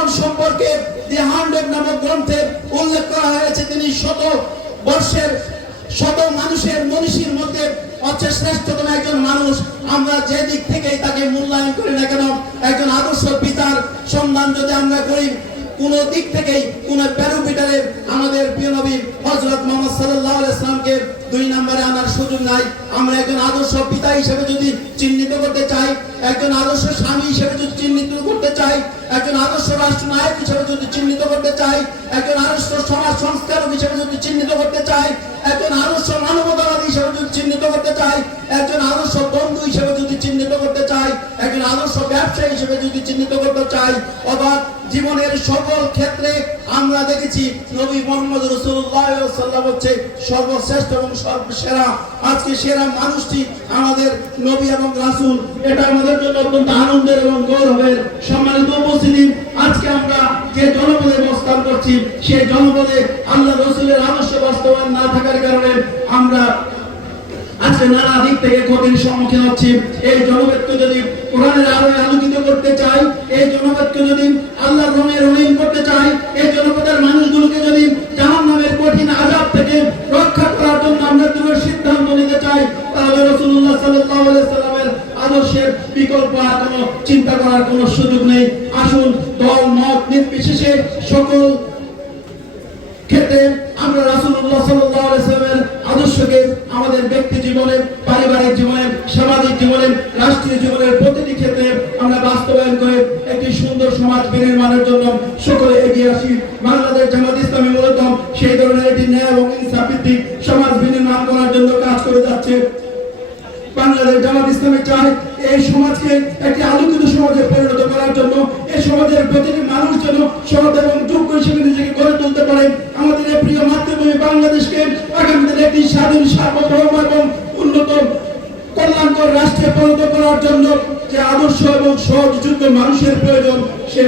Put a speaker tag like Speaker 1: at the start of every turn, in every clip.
Speaker 1: জীবন সম্পর্কে দি হান্ড্রেড নামক গ্রন্থে উল্লেখ করা হয়েছে, তিনি শত বর্ষের, শত মানুষের মনীষীর মধ্যে হচ্ছে শ্রেষ্ঠতম একজন মানুষ। আমরা যে দিক থেকেই তাকে মূল্যায়ন করি না কেন, একজন আদর্শ পিতার সন্ধান যদি আমরা করি, কোন দিক থেকেই কোন প্যারোমিটারে আমাদের প্রিয় নবী হযরত মুহাম্মদ সাল্লাল্লাহু আলাইহি সাল্লামকে দুই নম্বরে আনার সুযোগ নাই। আমরা একজন আদর্শ পিতা হিসেবে যদি চিহ্নিত করতে চাই, একজন আদর্শ স্বামী হিসেবে যদি চিহ্নিত করতে চাই, একজন আদর্শ হিসেবে যদি চিহ্নিত করতে চাই, একজন আদর্শ সমাজ সংস্কারক হিসেবে যদি চিহ্নিত করতে চাই, একজন আদর্শ মানবতাবাদী হিসেবে যদি চিহ্নিত করতে চাই, একজন আদর্শ বন্ধু হিসেবে যদি চিহ্নিত করতে চাই, একজন আদর্শ ব্যবসায়ী হিসেবে যদি চিহ্নিত করতে চাই অথবা জীবনের সকল ক্ষেত্রে আমরা দেখেছি নবী মোহাম্মদ রসুল্লাহ হচ্ছে সর্বশ্রেষ্ঠ এবং সর্বসেরা। আজকে সেরা মানুষটি আমাদের নবী এবং রাসূল। এটা আমাদের জন্য অত্যন্ত আনন্দের এবং গৌরবের সম্মানিত উপস্থিতি আজকে আমরা যে জনপদে অবস্থান করছি সেই জনপদে আল্লাহ রসুলের আদর্শ বাস্তবায়ন না থাকার কারণে আমরা আজকে নানা দিক থেকে ক্ষতির সম্মুখীন হচ্ছি। এই জনপদকে যদি কোরআনের আলোয় আলোকিত করতে চাই এই জনপদকে যদি আল্লাহর রঙে রঙিন করতে চাই এই জনপদের মানুষগুলোকে যদি জাহান্নামের কঠিন আযাব থেকে রক্ষা করার জন্য আমরা দৃঢ় সিদ্ধান্ত নিতে চাই, তাহলে সাল্লাল্লাহু সাল্লামের আদর্শের বিকল্প আর কোনো চিন্তা করার কোনো সুযোগ নেই। আসুন দল, মত, নির্বিশেষে সকল ক্ষেত্রে আমরা আলাইহি সাল্লামের আদর্শকে আমাদের ব্যক্তি জীবনে, পারিবারিক জীবনে, সামাজিক জীবনে, রাষ্ট্রীয় জীবনের প্রতিটি ক্ষেত্রে আমরা বাস্তবায়ন করে একটি সুন্দর সমাজ বিনির্মাণের জন্য সকলে এগিয়ে আসি। বাংলাদেশ জামাত ইসলামী মূলত সেই ধরনের একটি ন্যায় এবং ইনসাফ ভিত্তিক সমাজ বিনির্মাণ করার জন্য কাজ করে যাচ্ছে। বাংলাদেশ জামাত ইসলামী চায় এই সমাজকে একটি আলোকিত সমাজে পরিণত করার জন্য, এই সমাজের প্রতিটি মানুষ যেন সৎ এবং আগামী দিনে একটি স্বাধীন, সার্বভৌম এবং কল্যাণকর রাষ্ট্রে পরিণত করার জন্য যে আদর্শ এবং মানুষের প্রয়োজন, সে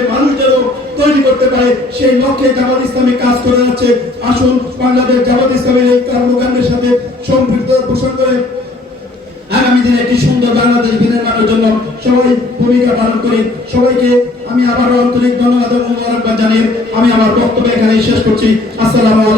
Speaker 1: তৈরি করতে পারে। সেই লক্ষ্যে জামাত ইসলামী কাজ করে যাচ্ছে। আসুন বাংলাদেশ জামাত ইসলামের এই কর্মকাণ্ডের সাথে সম্পৃক্ত পোষণ করে। আগামী দিনে একটি সুন্দর বাংলাদেশ বিনির্মাণের জন্য সবাই ভূমিকা পালন সবাইকে আমি আবারও আন্তরিক ধন্যবাদ এবং জানিয়ে আমি আমার বক্তব্য এখানে শেষ করছি। আসসালামু আলাইকুম।